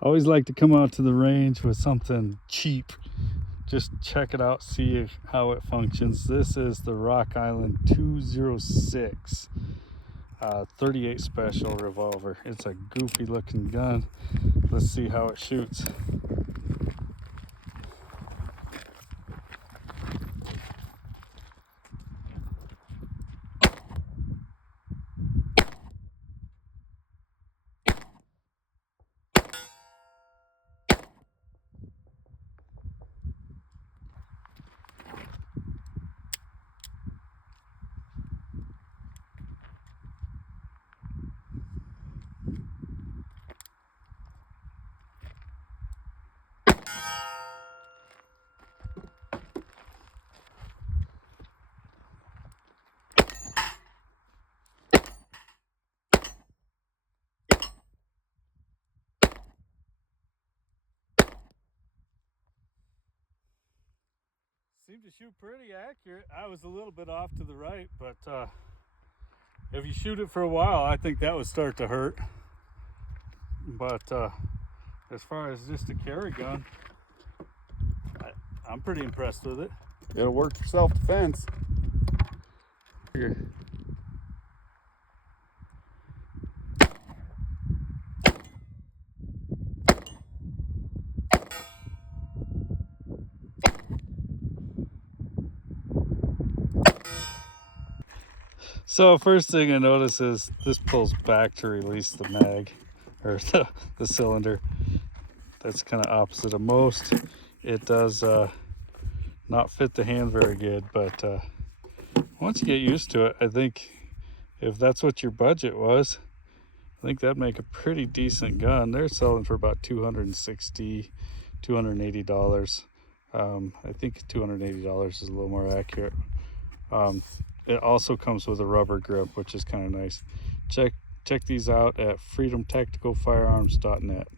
I always like to come out to the range with something cheap. Just check it out, see how it functions. This is the Rock Island 206 38 special revolver. It's a goofy looking gun. Let's see how it shoots. Seemed to shoot pretty accurate. I was a little bit off to the right, but if you shoot it for a while, I think that would start to hurt. But as far as just a carry gun, I'm pretty impressed with it. It'll work for self-defense. Here. So first thing I notice is this pulls back to release the mag, or the cylinder. That's kind of opposite of most. It does not fit the hand very good, but once you get used to it, I think if that's what your budget was, I think that'd make a pretty decent gun. They're selling for about $260, $280. I think $280 is a little more accurate. It also comes with a rubber grip, which is kind of nice. Check these out at freedomtacticalfirearms.net.